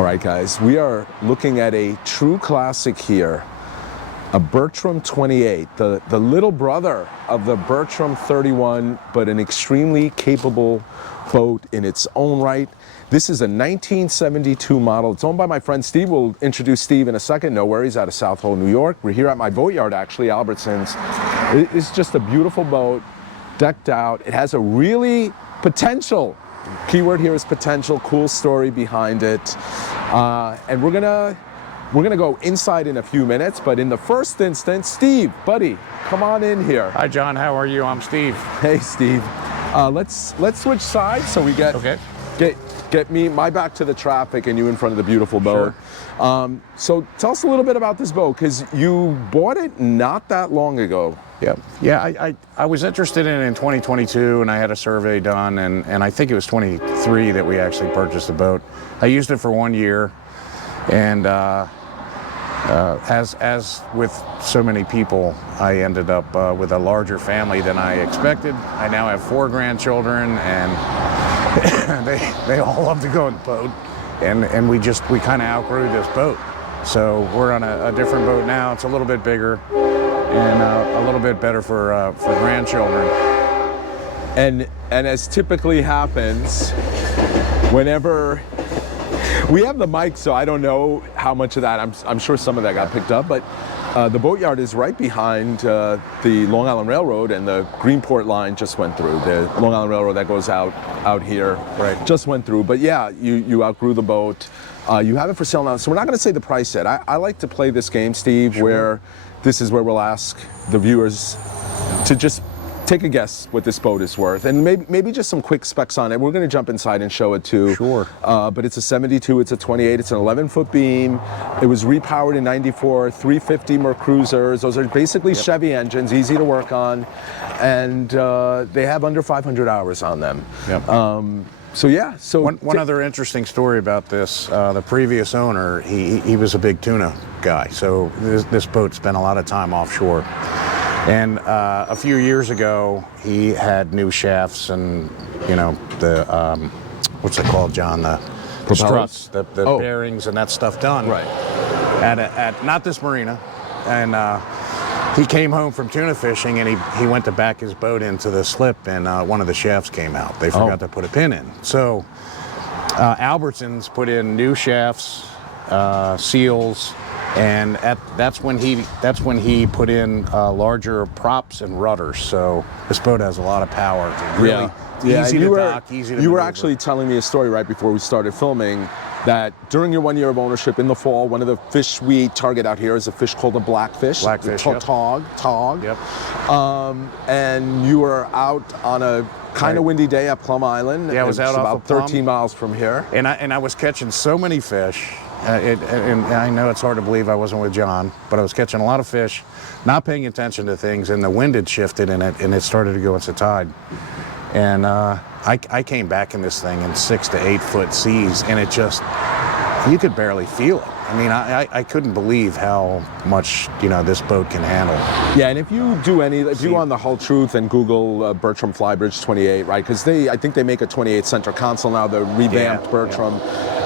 All right, guys, we are looking at a true classic here, a Bertram 28, the little brother of the Bertram 31, but an extremely capable boat in its own right. This is a 1972 model. It's owned by my friend Steve. We'll introduce Steve in a second. No worries, out of South Hole, New York. We're here at my boatyard, actually, Albertson's. It's just a beautiful boat, decked out. It has a really potential. Keyword here is potential. Cool story behind it, and we're gonna go inside in a few minutes. But in the first instance, Steve, buddy, come on in here. Hi, John. How are you? I'm Steve. Hey, Steve. Let's switch sides so we get my back to the traffic and you in front of the beautiful boat. Sure. So tell us a little bit about this boat, because you bought it not that long ago. Yeah. I was interested in it in 2022, and I had a survey done, and I think it was 23 that we actually purchased the boat. I used it for 1 year, and as with so many people, I ended up with a larger family than I expected. I now have 4 grandchildren, and they all love to go on the boat, and we kind of outgrew this boat. So we're on a different boat now. It's a little bit bigger and a little bit better for grandchildren. And as typically happens, whenever we have the mic, so I don't know how much of that, I'm sure some of that got picked up, but the boatyard is right behind the Long Island Railroad, and the Greenport line just went through. The Long Island Railroad that goes out here just went through. But yeah, you outgrew the boat. You have it for sale now, so we're not going to say the price yet. I like to play this game, Steve, where this is where we'll ask the viewers to just take a guess what this boat is worth, and maybe just some quick specs on it. We're going to jump inside and show it too. Sure. But it's a 72, it's a 28, it's an 11-foot beam. It was repowered in '94, 350 Mercruisers. Those are basically Chevy engines, easy to work on, and they have under 500 hours on them. So yeah. So one other interesting story about this: the previous owner, he was a big tuna guy, so this boat spent a lot of time offshore. And a few years ago, he had new shafts and, the, what's it called, John? The struts, the bearings and that stuff done. Right. At not this marina. And he came home from tuna fishing, and he went to back his boat into the slip, and one of the shafts came out. They forgot to put a pin in. So Albertson's put in new shafts, seals, and that's when he put in larger props and rudders. So this boat has a lot of power. Really easy to dock, easy to maneuver. You were actually telling me a story right before we started filming that during your 1 year of ownership in the fall, one of the fish we target out here is a fish called a blackfish. Blackfish, Tog. Yep. And you were out on a kind of windy day at Plum Island. Yeah, I was out about off of Plum. 13 miles from here. And I was catching so many fish. And I know it's hard to believe I wasn't with John, but I was catching a lot of fish, not paying attention to things, and the wind had shifted in it, and it started to go into tide. And I came back in this thing in 6 to 8 foot seas, and it just, you could barely feel it. I mean, I couldn't believe how much, this boat can handle. Yeah, and if you do if you go on the Hull Truth and Google Bertram Flybridge 28, right, because I think they make a 28 center console now, the revamped Bertram.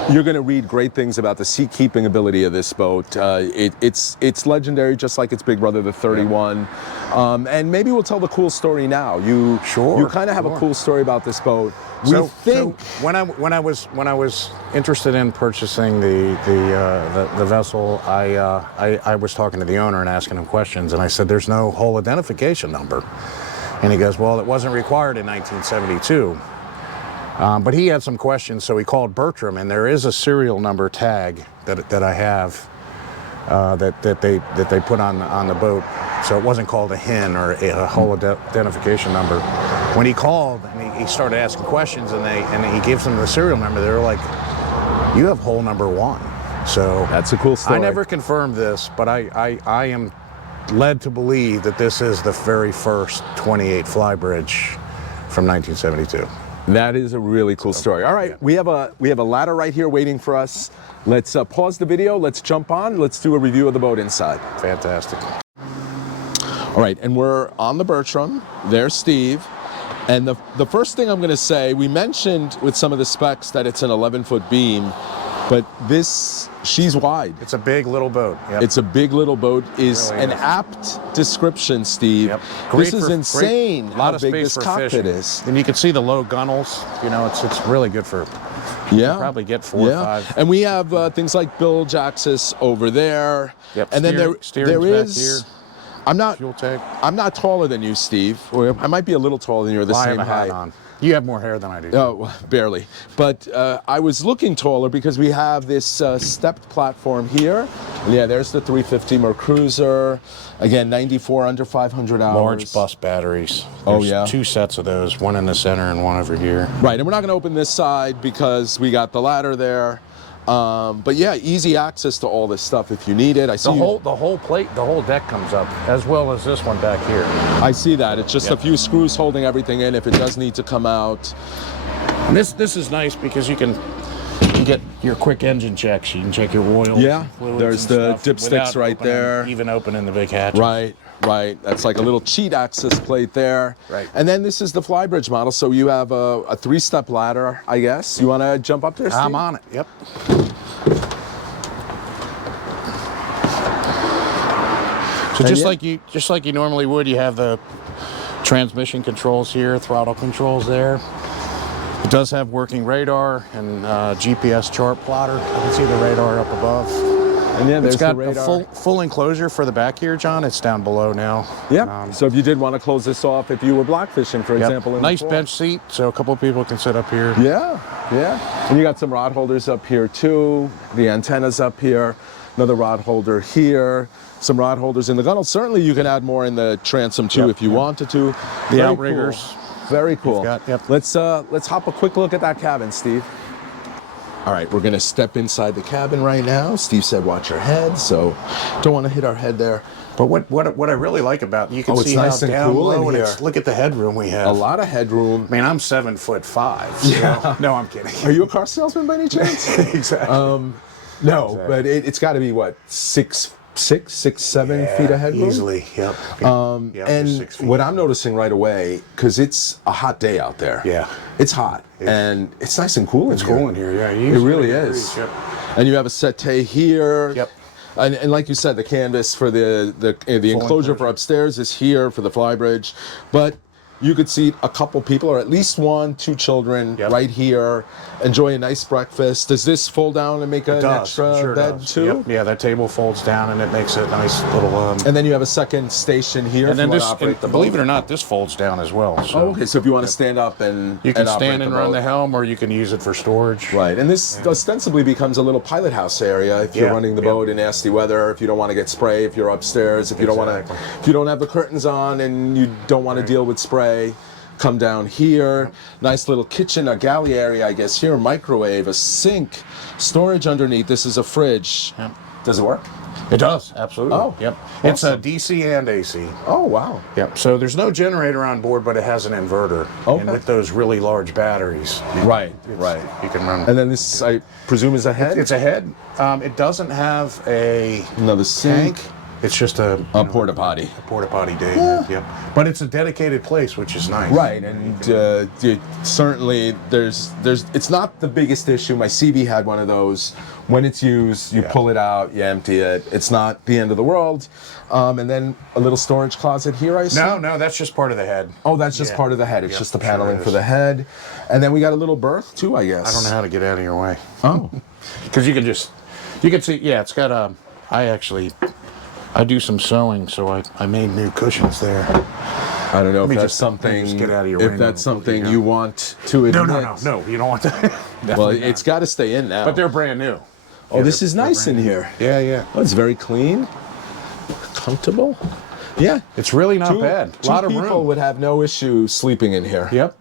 You're going to read great things about the seakeeping ability of this boat. It's legendary, just like its big brother, the 31. And maybe we'll tell the cool story now. You kind of have a cool story about this boat. So when I was interested in purchasing the vessel, I was talking to the owner and asking him questions, and I said, "There's no hull identification number," and he goes, "Well, it wasn't required in 1972." But he had some questions, so he called Bertram, and there is a serial number tag that I have that they put on the boat, so it wasn't called a HIN or a hull identification number. When he called and he started asking questions, and he gives them the serial number, they were like, "You have hull number 1." So that's a cool story. I never confirmed this, but I am led to believe that this is the very first 28 Flybridge from 1972. That is a really cool story. All right, we have a ladder right here waiting for us. Let's pause the video. Let's jump on. Let's do a review of the boat inside. Fantastic. All right, and we're on the Bertram. There's Steve. And the first thing I'm going to say, we mentioned with some of the specs that it's an 11-foot beam. But this, she's wide. It's a big little boat. Yep. It's a big little boat is Really an is. apt description, Steve. Yep. This is insane A lot how of big space this for cockpit fishing. is. And you can see the low gunnels. You know, it's really good for. Yeah. Probably get 4 or 5. And we have things like bilge access over there. Yep. And then there steering's is. back here. I'm not. Fuel tank. I'm not taller than you, Steve. I might be a little taller than you. Or the I same have a hat height. on. You have more hair than I do. Oh, barely. But I was looking taller because we have this stepped platform here. And yeah, there's the 350 Mercruiser. Again, 94 under 500 hours. Large bus batteries. Oh, There's yeah. 2 sets of those, one in the center and one over here. Right, and we're not going to open this side because we got the ladder there. But yeah, easy access to all this stuff if you need it. I see The whole plate, the whole deck comes up, as well as this one back here. I see that. It's just Yep. a few screws holding everything in if it does need to come out. And this is nice because you can get your quick engine checks. You can check your oils. Yeah, and fluids there's and the stuff dipsticks without right there. Even opening the big hatch. Right. That's like a little cheat access plate there. Right. And then this is the Flybridge model, so you have a 3-step ladder, I guess. You want to jump up there, Steve? I'm on it. Yep. So And just like you normally would, you have the transmission controls here, throttle controls there. It does have working radar and GPS chart plotter. You can see the radar up above. And yeah, there's It's got the radar. a full enclosure for the back here, John. It's down below now. Yeah. So if you did want to close this off, if you were block fishing, for Yep. example. In Nice the fall. bench seat, so a couple of people can sit up here. Yeah. And you got some rod holders up here too. The antennas up here. Another rod holder here. Some rod holders in the gunnel. Certainly you can add more in the transom too if you wanted to. The Very outriggers. Cool. Very cool. Yep. Let's hop a quick look at that cabin, Steve. All right, we're gonna step inside the cabin right now. Steve said watch your head, so don't want to hit our head there. But what I really like about it, you can Oh, it's see nice how and down cool in low and here. look at the headroom we have. A lot of headroom. I mean, I'm 7'5". So. Yeah. No, I'm kidding. Are you a car salesman by any chance? Exactly. No, Exactly. but it's got to be what, 6'7" feet of headroom? Easily. Yep. Yep, And 6 feet. what I'm noticing right away, because it's a hot day out there. Yeah. It's hot, and it's nice and cool. It's cool in here. Yeah. It really is. Yep. And you have a settee here. Yep. And like you said, the canvas for the enclosure for upstairs is here for the Flybridge, but you could seat a couple people, or at least 1-2 children, Yep. right here. Enjoy a nice breakfast. Does this fold down and make an extra Sure bed does. too? Yep. Yeah, that table folds down and it makes a nice little. And then you have a second station here. And then if you this, want to operate the believe boat. it or not, this folds down as well. So Oh, okay. So if you want to stand up and you can operate stand and run boat. the helm, or you can use it for storage. Right, and this ostensibly becomes a little pilot house area if you're Yeah, running the yeah. boat in nasty weather, if you don't want to get spray, if you're upstairs, if you don't want to, Exactly. if you don't have the curtains on and you don't want to deal with spray, come down here. Nice little kitchen, a galley area, I guess here, microwave, a sink, storage underneath. This is a fridge. Yep. Does it work? It does, absolutely. Oh, Yep. It's a awesome. DC and AC. Oh, wow. Yep. So there's no generator on board, but it has an inverter. Okay. And with those really large batteries, Right. you can run. And then this, I presume, is a head? It's a head. It doesn't have a Another sink. tank. It's just a Porta potty. porta potty day. Yeah. Yep. But it's a dedicated place, which is nice. Right, and certainly it's not the biggest issue. My CB had one of those. When it's used, you pull it out, you empty it. It's not the end of the world. And then a little storage closet here, I assume? No, that's just part of the head. Oh, that's just Yeah. part of the head. It's Yep, just the sure it paneling for is. the head. And then we got a little berth too, I guess. I don't know how to get out of your way. Oh. Because you can see, yeah, it's got a, I do some sewing, so I made new cushions there. I don't know if me that's just- let me something, just get out of your if way that's now. something Yeah. you want to admit. No, you don't want that. Well, Definitely not. it's got to stay in now. But they're brand new. Oh, this they're- is they're nice in brand new. here. Yeah. Oh, it's very clean, comfortable. Yeah. It's really not bad. A Two lot of people room. would have no issue sleeping in here. Yep.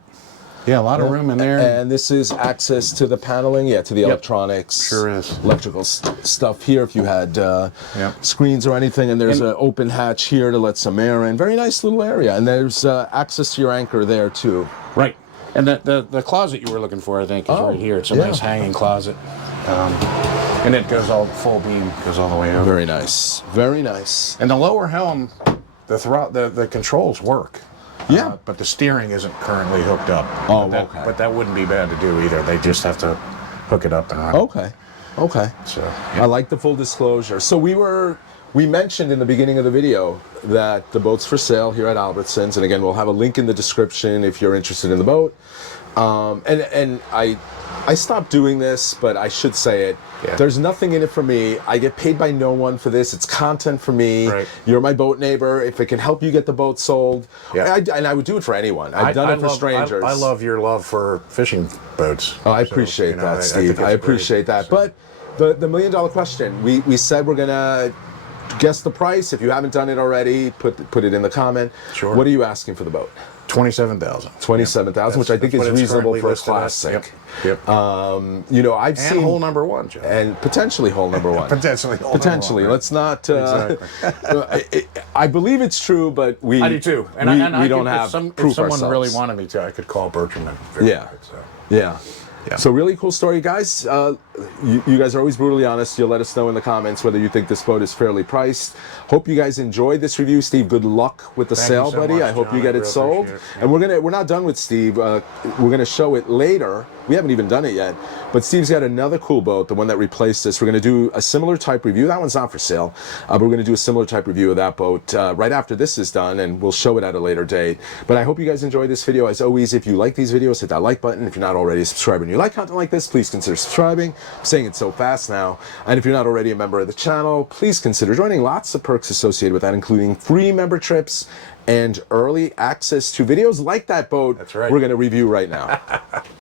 Yeah, a lot of room in there. And this is access to the paneling, to the electronics. Sure is. Electrical stuff here if you had Yep. screens or anything. And there's an open hatch here to let some air in. Very nice little area. And there's access to your anchor there too. Right. And the closet you were looking for, I think, is right here. It's a yeah. nice hanging closet. And it goes all full beam, goes all the way over. Very nice. Very nice. And the lower helm, the controls work. Yeah. But the steering isn't currently hooked up. Oh, But okay. But that wouldn't be bad to do either. They just have to hook it up and run. Okay. Okay. So I like the full disclosure. So we mentioned in the beginning of the video that the boat's for sale here at Albertson's, and again, we'll have a link in the description if you're interested in the boat. And I stopped doing this, but I should say it. Yeah. There's nothing in it for me. I get paid by no one for this. It's content for me. Right. You're my boat neighbor. If it can help you get the boat sold, Yeah. and I would do it for anyone. I've done it for strangers. I love your love for fishing boats. Oh, I appreciate that, Steve. I appreciate that. But the $1 million question, we said we're gonna guess the price. If you haven't done it already, put it in the comment. Sure. What are you asking for the boat? 27,000. 27,000, which I think is reasonable for a classic. Yep. You know, I've seen hole number one, Joe. and potentially hole number one. Potentially hole Potentially. number one, Let's not. Exactly. I believe it's true, but we. I do too. And we don't have if proof someone ourselves. really wanted me to, I could call Bertram and verify it, so. Yeah. Yeah. So really cool story, guys. You guys are always brutally honest. You'll let us know in the comments whether you think this boat is fairly priced. Hope you guys enjoyed this review, Steve. Good luck with the Thank sale, you so buddy. much, I hope John. you get I it really sold. appreciate it. And we're not done with Steve. We're gonna show it later. We haven't even done it yet. But Steve's got another cool boat, the one that replaced this. We're gonna do a similar type review. That one's not for sale. But we're gonna do a similar type review of that boat right after this is done, and we'll show it at a later date. But I hope you guys enjoyed this video. As always, if you like these videos, hit that like button. If you're not already a subscriber and you like content like this, please consider subscribing. I'm saying it so fast now. And if you're not already a member of the channel, please consider joining. Lots of perks associated with that, including free member trips and early access to videos like that boat That's right. we're going to review right now.